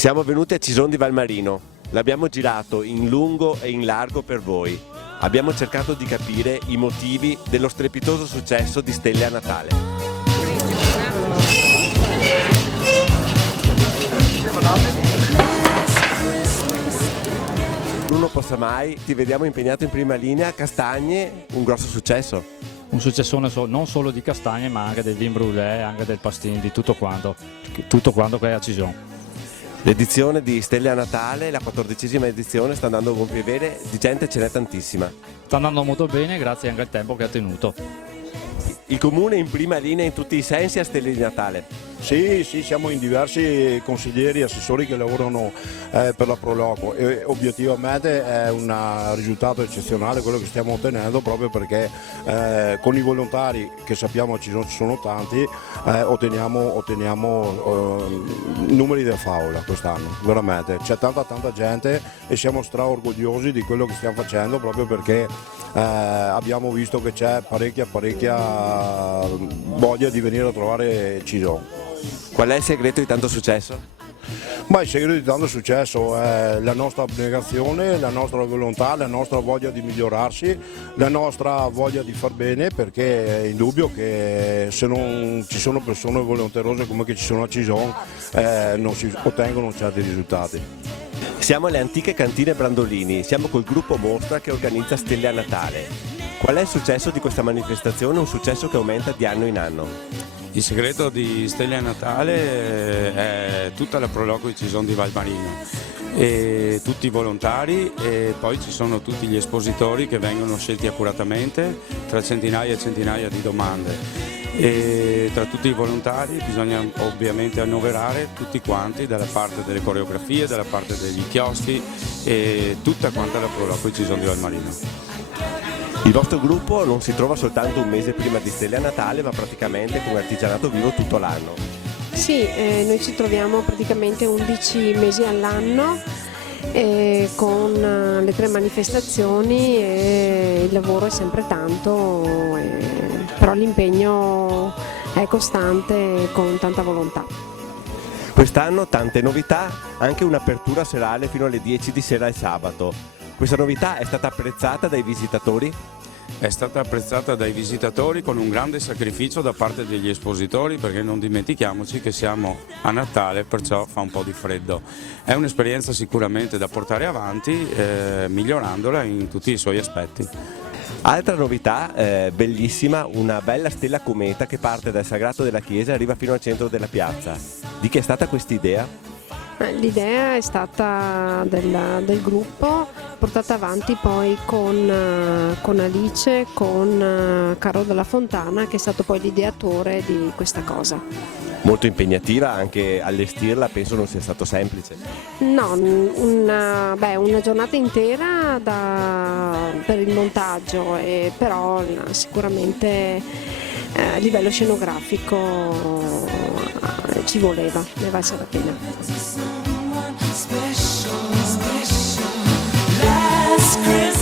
Siamo venuti a Cison di Valmarino, l'abbiamo girato in lungo e in largo per voi. Abbiamo cercato di capire i motivi dello strepitoso successo di Stelle a Natale. Bruno Possamai, ti vediamo impegnato in prima linea, castagne, un grosso successo. Un successone non solo di castagne ma anche del vin brûlé, anche del pastin, di tutto quanto che è a Cison. L'edizione di Stelle a Natale, la 14ª edizione, sta andando a gonfie vele, di gente ce n'è tantissima. Sta andando molto bene grazie anche al tempo che ha tenuto. Il comune è in prima linea in tutti i sensi a Stelle di Natale. Sì, siamo in diversi consiglieri e assessori che lavorano per la Proloco e obiettivamente è un risultato eccezionale quello che stiamo ottenendo, proprio perché con i volontari, che sappiamo ci sono tanti, otteniamo numeri da favola quest'anno, veramente. C'è tanta gente e siamo straorgogliosi di quello che stiamo facendo, proprio perché abbiamo visto che c'è parecchia voglia di venire a trovare Cison. Qual è il segreto di tanto successo? Ma il segreto di tanto successo è la nostra abnegazione, la nostra volontà, la nostra voglia di migliorarsi, la nostra voglia di far bene, perché è indubbio che se non ci sono persone volenterose come che ci sono a Cison non si ottengono certi risultati. Siamo alle antiche cantine Brandolini, siamo col gruppo Mostra che organizza Stelle a Natale. Qual è il successo di questa manifestazione? Un successo che aumenta di anno in anno. Il segreto di Stelle a Natale è tutta la Proloco di Cison di Valmarino e tutti i volontari, e poi ci sono tutti gli espositori che vengono scelti accuratamente tra centinaia e centinaia di domande, e tra tutti i volontari bisogna ovviamente annoverare tutti quanti, dalla parte delle coreografie, dalla parte degli chioschi e tutta quanta la Proloco di Cison di Valmarino. Il vostro gruppo non si trova soltanto un mese prima di Stelle a Natale, ma praticamente come artigianato vivo tutto l'anno. Sì, noi ci troviamo praticamente 11 mesi all'anno con le 3 manifestazioni, e il lavoro è sempre tanto, però l'impegno è costante con tanta volontà. Quest'anno tante novità, anche un'apertura serale fino alle 10 di sera il sabato. Questa novità è stata apprezzata dai visitatori? È stata apprezzata dai visitatori con un grande sacrificio da parte degli espositori, perché non dimentichiamoci che siamo a Natale, perciò fa un po' di freddo. È un'esperienza sicuramente da portare avanti, migliorandola in tutti i suoi aspetti. Altra novità bellissima, una bella stella cometa che parte dal sagrato della chiesa e arriva fino al centro della piazza. Di chi è stata questa idea? L'idea è stata del gruppo, portata avanti poi con Alice, con Carlo della Fontana, che è stato poi l'ideatore di questa cosa. Molto impegnativa, anche allestirla penso non sia stato semplice. No, una giornata intera per il montaggio, però sicuramente a livello scenografico ci voleva, ne valsa la pena. Last Christmas.